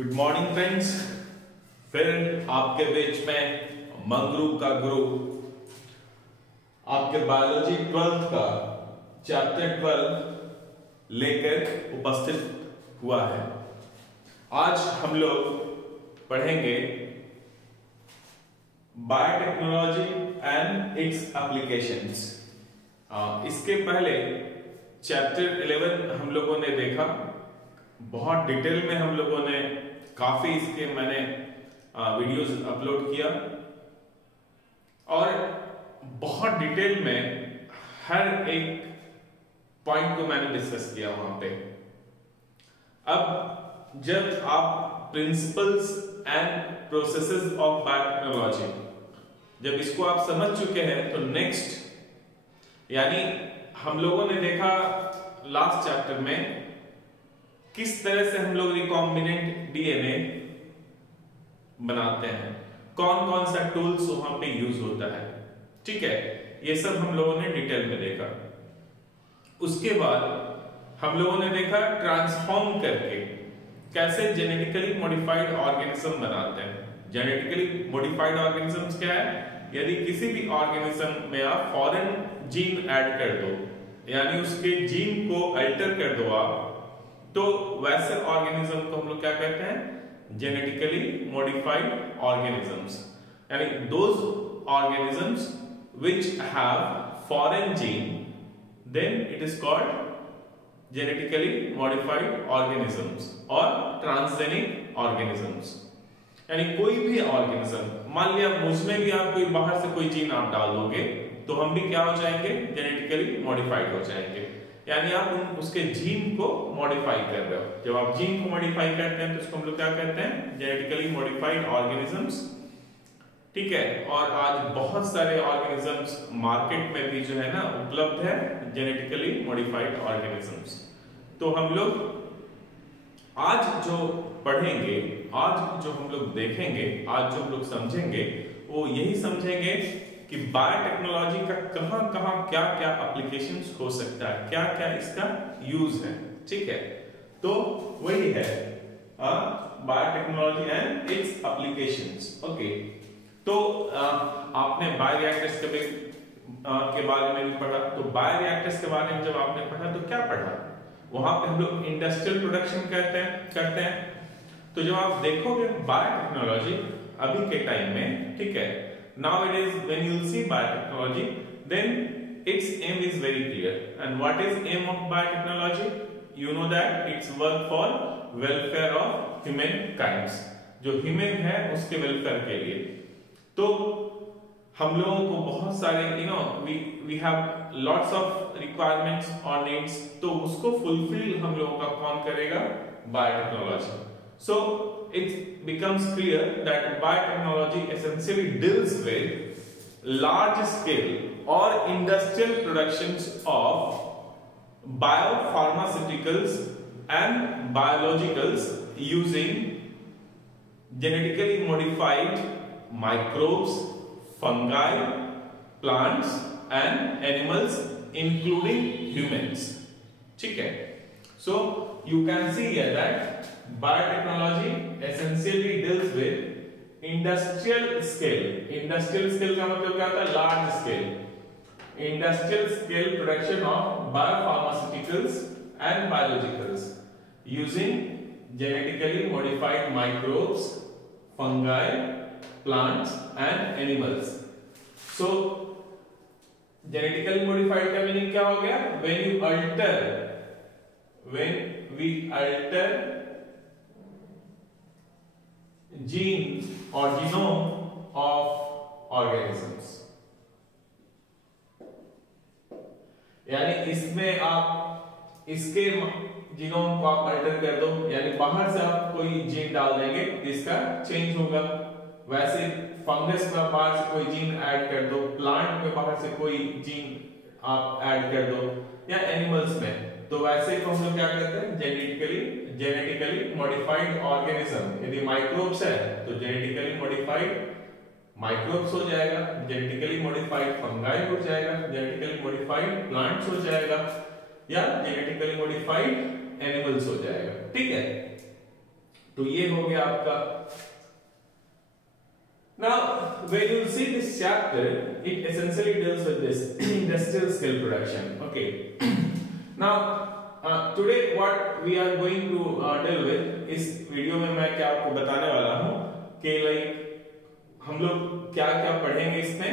Good morning friends. फिर आपके बीच में मंगरू का गुरु आपके बायोलॉजी 12th का चैप्टर 12 लेकर उपस्थित हुआ है। आज हम लोग पढ़ेंगे बायोटेक्नोलॉजी एंड इट्स एप्लीकेशंस। इसके पहले चैप्टर 11 हम लोगों ने देखा, बहुत डिटेल में हम लोगों ने काफी इसके मैंने वीडियोस अपलोड किया और बहुत डिटेल में हर एक पॉइंट को मैंने डिस्कस किया वहां पे। अब जब आप principles and processes of biotechnology जब इसको आप समझ चुके हैं तो नेक्स्ट यानी हम लोगों ने देखा लास्ट चैप्टर में किस तरह से हम लोग रिकॉम्बिनेंट डीएनए बनाते हैं, कौन कौन सा टूल्स वहां पे यूज होता है। ठीक है, ये सब हम लोगों ने डिटेल में देखा। उसके बाद हम लोगों ने देखा ट्रांसफॉर्म करके कैसे जेनेटिकली मॉडिफाइड ऑर्गेनिज्म बनाते हैं। जेनेटिकली मॉडिफाइड ऑर्गेनिज्म्स क्या है? यदि किसी भी ऑर्गेनिज्म में आप फॉरेन जीन ऐड कर दो यानी उसके जीन को अल्टर कर दो आप, तो वैसे ऑर्गेनिज्म को हम लोग क्या कहते हैं? Genetically modified organisms. यानी those organisms which have foreign gene, then it is called genetically modified organisms or transgenic organisms. यानी कोई भी ऑर्गेनिज्म, मान लिया मुझमें भी आप कोई बाहर से कोई जीन आप डाल दोगे तो हम भी क्या हो जाएंगे? जेनेटिकली मॉडिफाइड हो जाएंगे। यानी आप उसके जीन को मॉडिफाई कर रहे हो। जब आप जीन को मॉडिफाई करते हैं तो इसको हम लोग क्या कहते हैं? Genetically modified organisms. ठीक है, और आज बहुत सारे ऑर्गेनिजम्स मार्केट में भी जो है ना उपलब्ध है, जेनेटिकली मॉडिफाइड ऑर्गेनिजम्स। तो हम लोग आज जो पढ़ेंगे, आज जो हम लोग देखेंगे, आज जो हम लोग समझेंगे वो यही समझेंगे कि बायोटेक्नोलॉजी का कहां कहां क्या क्या एप्लीकेशंस हो सकता है, क्या क्या इसका यूज है। ठीक है, तो वही है biotechnology and it's applications. Okay, तो आपने बायोरिएक्टर्स के बारे में भी पढ़ा। तो बायोरिएक्टर्स के बारे में जब आपने पढ़ा तो क्या पढ़ा? वहां पे हम लोग इंडस्ट्रियल प्रोडक्शन करते हैं। तो जब आप देखोगे बायोटेक्नोलॉजी अभी के टाइम में, ठीक है, nowadays when you see biotechnology, then its aim is very clear. And what is aim of biotechnology? You know that it's work for welfare of humankind. जो human है उसके welfare के लिए। तो हम लोगों को बहुत सारे we have lots of requirements or needs, तो उसको fulfill हम लोगों का कौन करेगा? Biotechnology. So it becomes clear that biotechnology essentially deals with large scale or industrial productions of biopharmaceuticals and biologicals using genetically modified microbes, fungi, plants and animals including humans. ठीक है, so you can see here that biotechnology essentially deals with industrial scale. Industrial scale का मतलब क्या होता है? Large scale. Industrial scale production of biopharmaceuticals and biologicals using genetically modified microbes, fungi, plants and animals. So genetically modified का meaning क्या हो गया? When we alter gene or genome of organisms, यानी इसमें आप इसके जीनोम को आप अल्टर कर दो, यानी बाहर से आप कोई जीन डाल देंगे जिसका चेंज होगा। वैसे फंगस में बाहर से कोई जीन ऐड कर दो, प्लांट में बाहर से कोई जीन आप ऐड कर दो, या एनिमल्स में, तो वैसे को हम लोग क्या कहते हैं? Genetically modified organism. यदि माइक्रोब्स है तो जेनेटिकली मॉडिफाइड माइक्रोब्स हो जाएगा, जेनेटिकली मॉडिफाइड फंगाई हो जाएगा, जेनेटिकली मॉडिफाइड प्लांट्स हो जाएगा, या जेनेटिकली मॉडिफाइड एनिमल्स हो जाएगा। ठीक है, तो ये हो गया आपका। Now, when you see this chapter, it essentially deals with this industrial scale production. Okay. Now, today what we are going to deal with, इस वीडियो में मैं क्या आपको बताने वाला हूँ कि लाइक हम लोग क्या क्या पढ़ेंगे इसमें,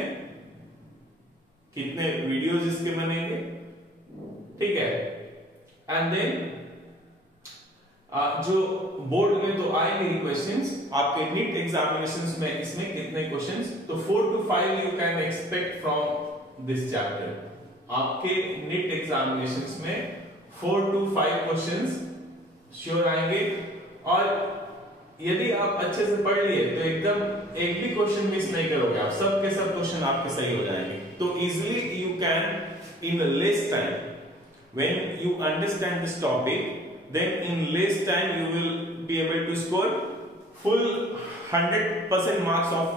कितने वीडियोस इसके बनेंगे, ठीक है। एंड देन जो बोर्ड में तो आएंगे क्वेश्चंस, आपके नीट एग्जामिनेशंस में इसमें कितने क्वेश्चंस, तो 4 to 5 you can expect from this chapter. आपके नीट एग्जामिनेशंस में 4 to 5 क्वेश्चंस श्योर आएंगे, और यदि आप अच्छे से पढ़ लिए तो एकदम एक भी क्वेश्चन मिस नहीं करोगे, आप सब के सब क्वेश्चन आपके सही हो जाएंगे। तो easily you can in less time, when you understand this topic, then in less time you will be able to score full 100% marks of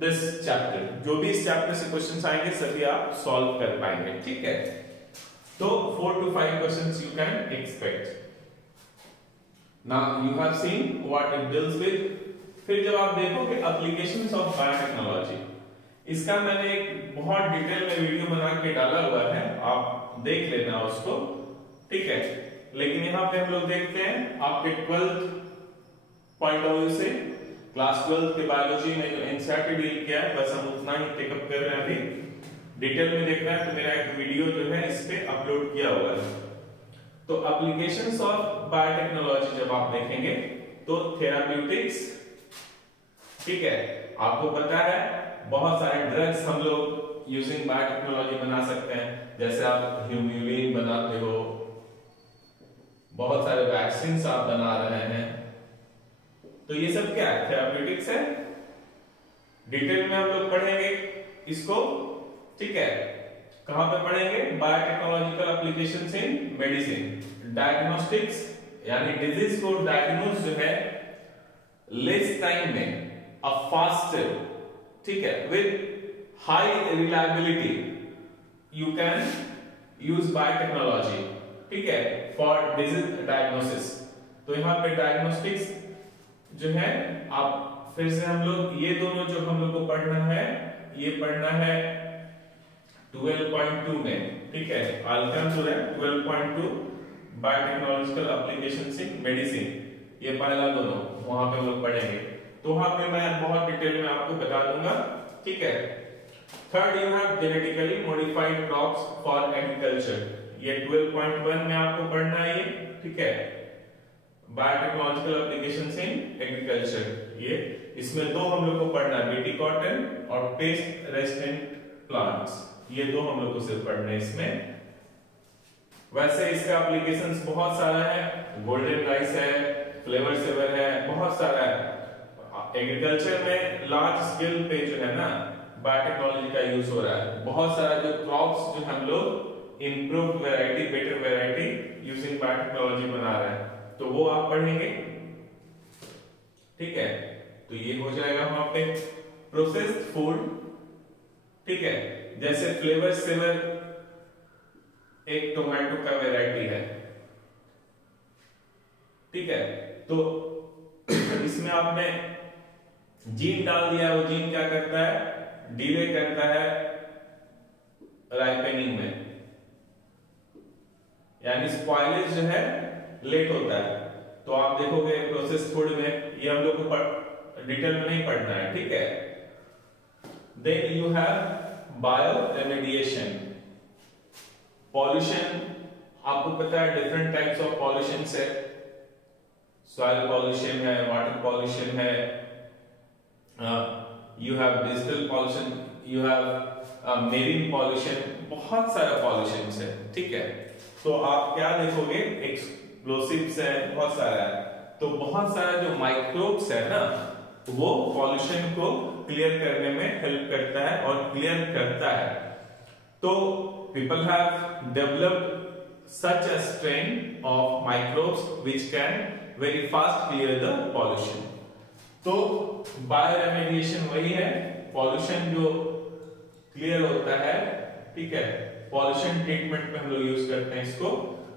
this chapter। जो भी इस चैप्टर से क्वेश्चंस आएंगे सभी आप सॉल्व कर पाएंगे, ठीक है। तो 4 to 5 questions you can expect। Now you have seen what it deals with। फिर जब आप देखोगे एप्लीकेशंस ऑफ बायोटेक्नोलॉजी, इसका मैंने एक बहुत डिटेल में वीडियो बना के डाला हुआ है, आप देख लेना उसको, ठीक है। लेकिन यहाँ पे हम लोग देखते हैं आपके 12th पॉइंट ऑफ व्यू से, क्लास 12 के बायोलॉजी में जो एनसीईआरटी डील किया है, बस हम उतना ही टेकअप कर रहे हैं। अभी डिटेल में देखना है तो मेरा एक वीडियो जो है इस पे अपलोड किया हुआ है। तो एप्लीकेशंस ऑफ बायोटेक्नोलॉजी जब आप देखेंगे तो थेराप्यूटिक्स, ठीक है, आपको पता है बहुत सारे ड्रग्स हम लोग यूजिंग बायोटेक्नोलॉजी बना सकते हैं, जैसे आप ह्यूम्यूलिन बनाते हो, बहुत सारे वैक्सीन आप बना रहे हैं, तो ये सब क्या है, थेराप्यूटिक्स है। डिटेल में हम लोग पढ़ेंगे इसको, ठीक है। कहां पे पढ़ेंगे, biotechnological applications in medicine, diagnostics, यानी डिजीज को डायग्नोस जो है लेस टाइम में, अ फास्टर, ठीक है, with high reliability you can use biotechnology, ठीक है, फॉर डिजीज डायग्नोसिस। तो यहाँ पे डायग्नोस्टिक्स जो है, आप फिर से हम लोग ये दोनों जो हम लोग को पढ़ना है, ये पढ़ना है 12.2 में, ठीक है। अल्कन to 12.2 biotechnological applications in medicine, ये पहला दोनों वहां पे हम लोग पढ़ेंगे, तो वहां पे मैं बहुत डिटेल में आपको बता दूंगा, ठीक है। Third you have genetically modified crops for agriculture, ये 12.1 में आपको पढ़ना है, ये ठीक है, बायोटेक्नोलॉजिकल एप्लीकेशंस इन एग्रीकल्चर। ये इसमें दो हम लोग को पढ़ना है, बीटी कॉटन और पेस्ट रेजिस्टेंट प्लांट्स, ये दो हम लोग को सिर्फ पढ़ना है इसमें। वैसे इसका एप्लीकेशंस बहुत सारा है, गोल्डन राइस है, फ्लेवर सेवर है, बहुत सारा है। एग्रीकल्चर में लार्ज स्केल पे जो है ना बायोटेक्नोलॉजी का यूज हो रहा है, बहुत सारा जो क्रॉप्स जो हम लोग improved variety, better variety using biotechnology बना रहे हैं, तो वो आप पढ़ेंगे, ठीक है। तो ये हो जाएगा वहां पे प्रोसेस्ड फूड, ठीक है, जैसे फ्लेवर सेवर एक टोमेटो का वैरायटी है, ठीक है। तो इसमें आपने जीन डाल दिया, वो जीन क्या करता है, डिले करता है राइपनिंग में, यानी स्पॉइलेज जो है लेट होता है। तो आप देखोगे प्रोसेस्ड फूड में, ये हम लोग को डिटेल में नहीं पढ़ना है, ठीक है। Then you have bio remediation, pollution, आपको पता है डिफरेंट टाइप्स ऑफ पॉल्यूशन है, सॉइल पॉल्यूशन है, वाटर पॉल्यूशन है, you have digital pollution, you have marine pollution, बहुत सारा पॉल्यूशन है, ठीक है। तो आप क्या देखोगे, एक्सप्लोसिव्स है, बहुत सारा है, तो बहुत सारा जो माइक्रोब्स है ना, वो पॉल्यूशन को क्लियर करने में हेल्प करता है और क्लियर करता है। तो people have developed such a strain of microbes which can very fast clear the pollution। तो बायोरेमेडिएशन वही है, पॉल्यूशन जो क्लियर होता है, ठीक है, पॉल्यूशन ट्रीटमेंट में हम लोग यूज करते हैं इसको।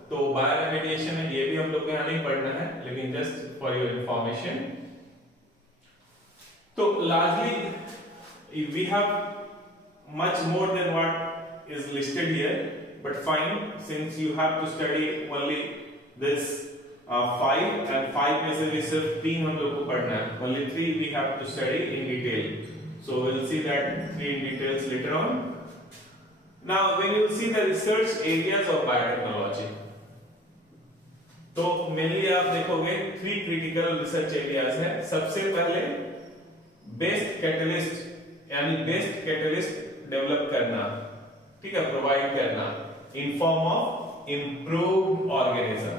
तो बायोरेमेडिएशन है, ये भी हम लोग को यहाँ नहीं पढ़ना है, लेकिन जस्ट फॉर योर इंफॉर्मेशन। तो largely we have much more than what is listed here, but fine, since you have to study only this 5 and 5 में से भी सिर्फ 3 हम लोग को पढ़ना है, only 3 we have to study in detail, so we'll see that 3 in details later on. Now when you see the research areas of biotechnology, तो मेनली आप देखोगे 3 critical research areas हैं। सबसे पहले बेस्ट कैटलिस्ट यानी बेस्ट कैटलिस्ट डेवलप करना, ठीक है, प्रोवाइड करना in form of improved organism.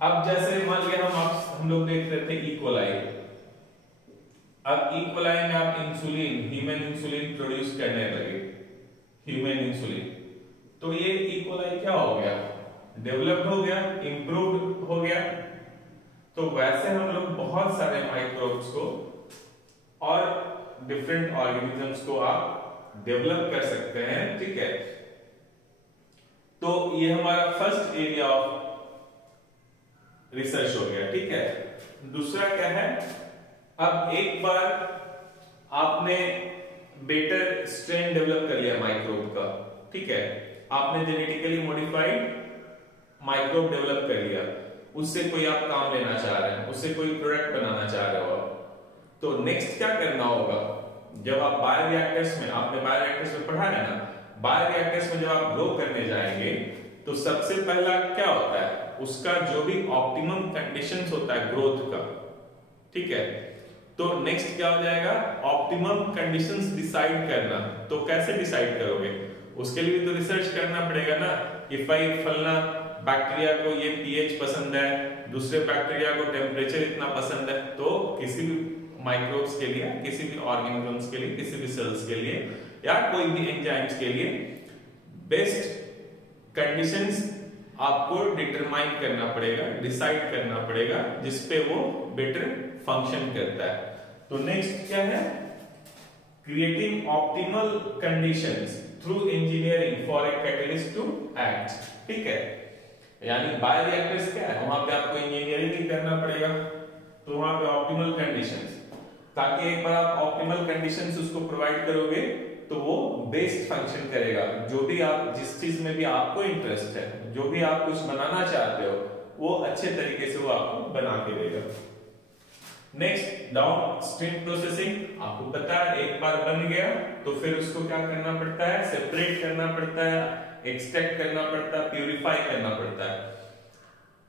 अब जैसे मान लिया हम लोग देख रहे थे इकोलाई, अब इकोलाई में आप इंसुलिन, ह्यूमन इंसुलिन प्रोड्यूस करने लगे, ह्यूमन इंसुलिन, तो ये इकोलाई क्या हो गया, डेवलप्ड हो गया, इंप्रूव्ड हो गया। तो वैसे हम लोग बहुत सारे माइक्रोब्स को और डिफरेंट ऑर्गेनिजम्स को आप डेवलप कर सकते हैं, ठीक है। तो ये हमारा फर्स्ट एरिया ऑफ रिसर्च हो गया, ठीक है। दूसरा क्या है, अब एक बार आपने बेटर स्ट्रेन डेवलप कर लिया माइक्रोब का, ठीक है, आपने जेनेटिकली मॉडिफाइड माइक्रोब डेवलप कर लिया, उससे कोई आप काम लेना चाह रहे हैं, उससे कोई प्रोडक्ट बनाना चाह रहे हो आप, तो नेक्स्ट क्या करना होगा, जब आप बायोरिएक्टर्स में, आपने बायोरिएक्टर्स में पढ़ा है ना, बायोरिएक्टर्स में जब आप ग्रो करने जाएंगे तो सबसे पहला क्या होता है, उसका जो भी ऑप्टिमम कंडीशंस होता है ग्रोथ का, ठीक है। तो नेक्स्ट क्या हो जाएगा, ऑप्टिमम कंडीशंस डिसाइड करना। तो कैसे डिसाइड करोगे, उसके लिए भी तो रिसर्च करना पड़ेगा ना, कि भाई फलना बैक्टीरिया को ये पीएच पसंद है, दूसरे बैक्टीरिया को टेम्परेचर इतना पसंद है। तो किसी भी माइक्रोब्स के लिए, किसी भी ऑर्गेनिजम्स के लिए, किसी भी सेल्स के लिए या कोई भी एंजाइम्स के लिए बेस्ट कंडीशंस आपको डिटरमाइन करना पड़ेगा, डिसाइड करना पड़ेगा, जिसपे वो बेटर फंक्शन करता है। तो नेक्स्ट क्या है, creating optimal conditions through engineering for a catalyst to act, ठीक है। यानी बायोरिएक्टर्स क्या है, वहां पे आपको इंजीनियरिंग ही करना पड़ेगा, तो वहां पे ऑप्टिमल कंडीशंस, ताकि एक बार आप ऑप्टिमल कंडीशंस उसको प्रोवाइड करोगे तो वो बेस्ट फंक्शन करेगा। जो भी आप, जिस चीज में भी आपको इंटरेस्ट है, जो भी आप कुछ बनाना चाहते हो, वो अच्छे तरीके से वो आपको बना के देगा। नेक्स्ट, डाउन स्ट्रीम प्रोसेसिंग, आपको पता है एक बार बन गया तो फिर उसको क्या करना पड़ता है, सेपरेट करना पड़ता है, एक्सट्रैक्ट करना पड़ता है, प्यूरिफाई करना पड़ता है।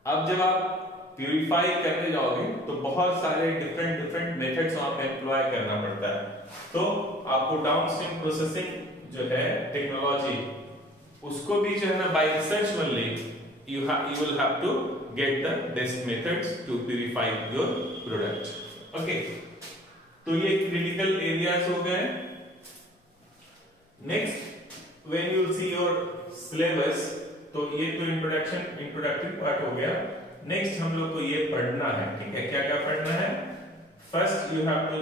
अब जब आप प्यूरिफाई करने जाओगे तो बहुत सारे डिफरेंट मेथड्स वहां पे एम्प्लॉय करना पड़ता है। तो आपको डाउनस्ट्रीम प्रोसेसिंग जो है टेक्नोलॉजी, उसको भी जो है ना bye research only you will have to get the best methods to purify your product. Okay, तो ये critical areas हो गए। Next, when you see your syllabus, तो ये तो introductory part हो गया। नेक्स्ट हम लोग को ये पढ़ना है, ठीक है, क्या क्या पढ़ना है। फर्स्ट यू हैव टू,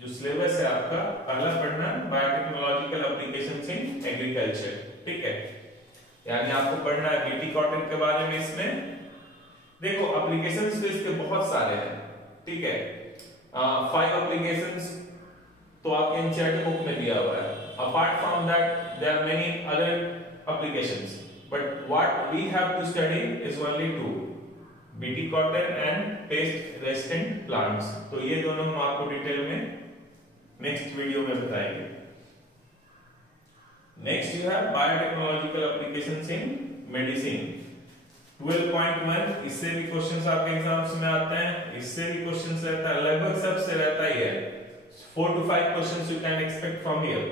जो सिलेबस है आपका, पहला पढ़ना बायोटेक्नोलॉजिकल एप्लीकेशंस इन एग्रीकल्चर, ठीक है, यानी आपको पढ़ना है बीटी कॉटन के बारे में। इसमें देखो एप्लीकेशंस तो इसके बहुत सारे हैं, ठीक है, 5 एप्लीकेशंस तो आपके एनसीईआरटी बुक में दिया हुआ है। Apart from that there are many other applications, but what we have to study is only 2, BT cotton and pest resistant plants. तो ये दोनों हम आपको डिटेल में नेक्स्ट वीडियो में बताएंगे। Next you have biotechnological applications in medicine 12.1, इससे भी क्वेश्चंस आपके एग्जाम्स में आते हैं, इससे भी क्वेश्चंस रहता है, लगभग सबसे रहता ही है। 4 to 5 questions you can expect from here.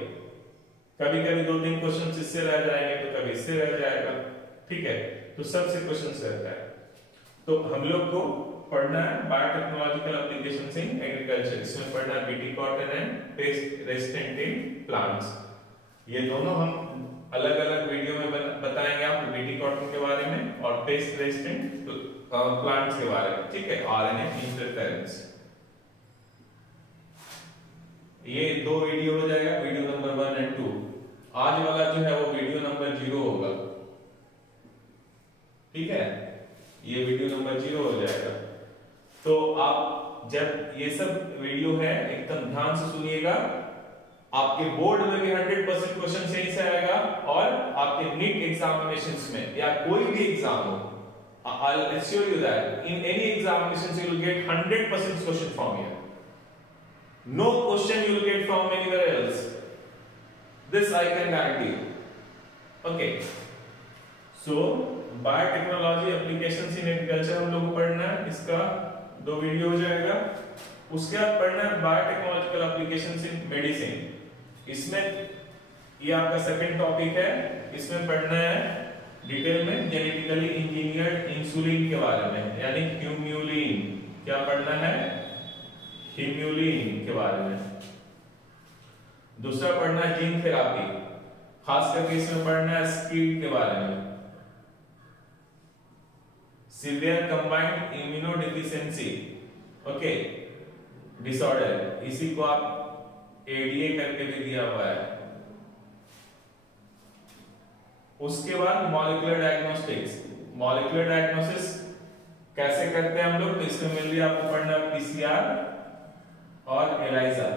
कभी कभी 2-3 क्वेश्चंस इससे रह जाएंगे, तो कभी इससे रह जाएगा, ठीक है, तो सबसे क्वेश्चंस रहता है। तो हम लोग को पढ़ना है बायोटेक्नोलॉजिकल एप्लीकेशंस इन एग्रीकल्चर, इसमें पढ़ना है BT cotton and pest resistant in plants. ये दोनों हम अलग अलग वीडियो में बताएंगे आपको, बीटी कॉटन के बारे में और पेस्ट रेजिस्टेंट प्लांट्स के बारे में, ठीक है, आरएनए इंटरफेरेंस। ये 2 वीडियो हो जाएगा, वीडियो नंबर 1 और 2। आज वाला जो है वो वीडियो नंबर 0 होगा, ठीक है, ये वीडियो नंबर 0 हो जाएगा। तो आप जब ये सब वीडियो है एकदम ध्यान से सुनिएगा, आपके बोर्ड में भी 100% क्वेश्चन सही से आएगा, और आपके नीट एग्जामिनेशंस में या कोई भी एग्जाम हो, I'll assure you that in any examinations you will get 100% question from here. No question you will get from anywhere else. This I can guarantee you. Okay. So biotechnology applications in agriculture हम लोग को पढ़ना है, इसका 2 video हो जाएगा। उसके बाद पढ़ना है बायोटेक्नोलॉजिकल एप्लीकेशंस इन मेडिसिन। इसमें ये आपका सेकंड टॉपिक है, इसमें पढ़ना है डिटेल में जेनेटिकली इंजीनियर्ड इंसुलिन के बारे में, यानी ह्यूम्यूलिन। क्या पढ़ना है? ह्यूम्यूलिन के बारे में। दूसरा पढ़ना है जीन थेरापी, खास करके इसमें पढ़ना है स्किड के बारे में, severe combined immunodeficiency okay disorder, इसी को आप एडीए करके भी दिया हुआ है। उसके बाद मॉलिक्यूलर डायग्नोस्टिक्स, मॉलिक्यूलर डायग्नोसिस कैसे करते हैं हम लोग, तो इसमें मिल रही है आपको पढ़ना पीसीआर और एलाइजा।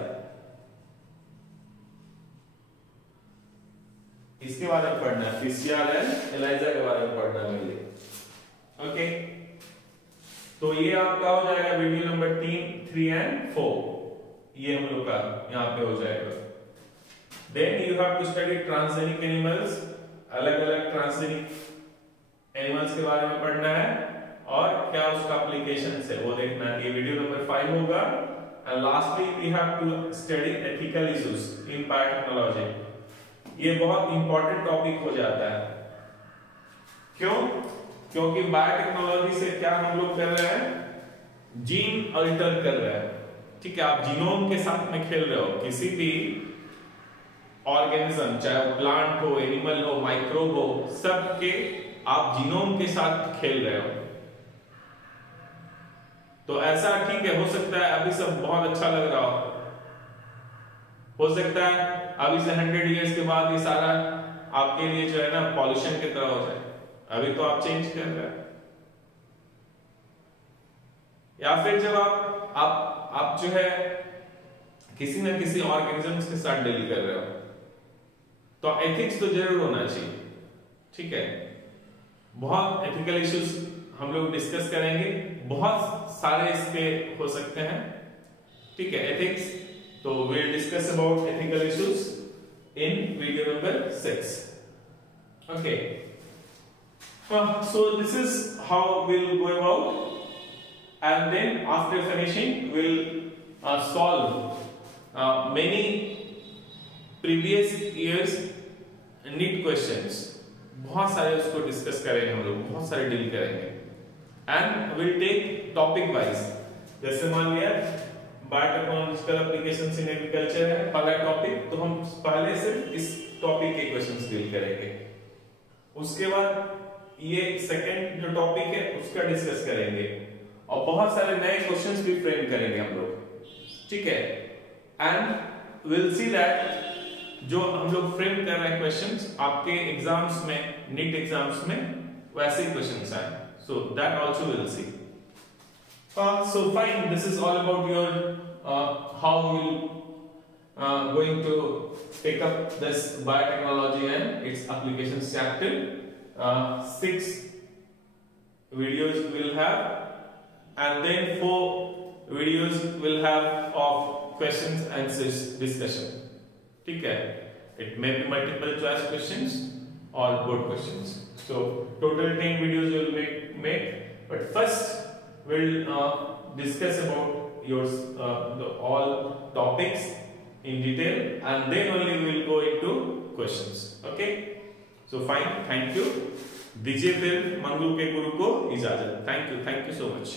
इसके बारे में पढ़ना है पीसीआर एंड एलाइजा के बारे में पढ़ना है मिल रही। ओके, तो ये आपका हो जाएगा वीडियो नंबर 3 एंड 4, ये हम लोग का यहाँ पे हो जाएगा। Then you have to study transgenic animals, अलग अलग ट्रांसजेनिक एनिमल्स के बारे में पढ़ना है और क्या उसका एप्लीकेशन है वो देखना है। ये वीडियो नंबर 5 होगा। And lastly we have to study ethical issues in biotechnology. ये बहुत इंपॉर्टेंट टॉपिक हो जाता है। क्यों? क्योंकि बायोटेक्नोलॉजी से क्या हम लोग कर रहे हैं, जीन अल्टर कर रहे हैं। ठीक है, आप जीनोम के साथ में खेल रहे हो, किसी भी ऑर्गेनिज्म, चाहे वो प्लांट हो, एनिमल हो, माइक्रोब हो, सबके आप जीनोम के साथ खेल रहे हो। तो ऐसा ठीक है, हो सकता है अभी सब बहुत अच्छा लग रहा हो सकता है अभी से 100 इयर्स के बाद ये सारा आपके लिए जो है ना पॉल्यूशन की तरह हो जाए। अभी तो आप चेंज कर रहे हैं। या फिर जब आप जो है किसी ना किसी ऑर्गेनिज्म के साथ डील कर रहे हो, तो एथिक्स तो जरूर होना चाहिए। ठीक है, बहुत एथिकल इश्यूज हम लोग डिस्कस करेंगे, बहुत सारे इसके हो सकते हैं। ठीक है, एथिक्स, तो we'll discuss about ethical issues in video number 6. Okay, so this is how we'll go about, and then after finishing we'll solve many previous years NEET questions। बहुत सारे उसको डिस्कस करेंगे हम लोग, बहुत सारे डील करेंगे, and will take topic wise. जैसे मान लिया बायोटेक्नोलॉजिकल एप्लीकेशंस इन एग्रीकल्चर है पहला टॉपिक, तो हम पहले सिर्फ इस टॉपिक के क्वेश्चंस डील करेंगे। उसके बाद ये सेकंड जो टॉपिक है उसका डिस्कस करेंगे, और बहुत सारे नए क्वेश्चंस भी फ्रेम करेंगे हम लोग। ठीक है, एंड विल सी दैट जो हम लोग फ्रेम कर रहे हैं क्वेश्चंस आपके एग्जाम्स में, नीट एग्जाम्स में वैसे ही क्वेश्चंस आए। So that also will see. So fine, this is all about your how you going to pick up this biotechnology and its applications chapter. 6 videos will have, and then 4 videos will have of questions and answers discussion. ठीक है, it may be multiple choice questions or board questions. So total 10 videos you will make, but first we'll discuss about your all topics in detail, and then only we'll go into questions. Okay, so fine, thank you। दीजिए फिर मंगलू के गुरु को इजाजत। Thank you so much।